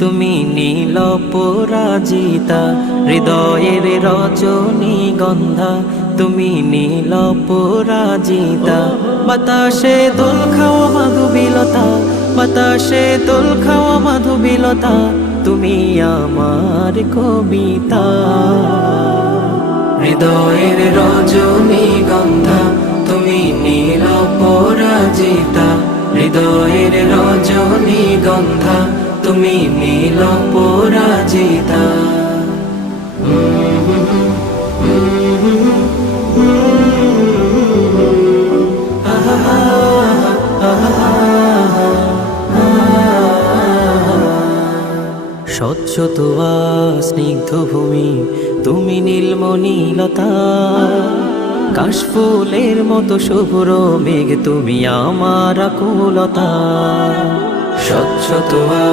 তুমি নীল পরাজিতা, হৃদয়ের রজনীগন্ধা তুমি নীল পরাজিতা। বাতাসে দোল খাওয়া মাধুবিলতা, বাতাসে দোল খাওয়া মাধুবিলতা, তুমি আমার কবিতা। হৃদয়ের রজনীগন্ধা তুমি নীল পরাজিতা, হৃদয়ের রজনীগন্ধা তুমি নীল পরাজিতা। স্বচ্ছ তোয়া স্নিগ্ধ ভূমি তুমি নীলমণিলতা, কাশফুলের মতো শুভ্র মেঘ তুমি আমার আকুলতা। স্বচ্ছ তোয়া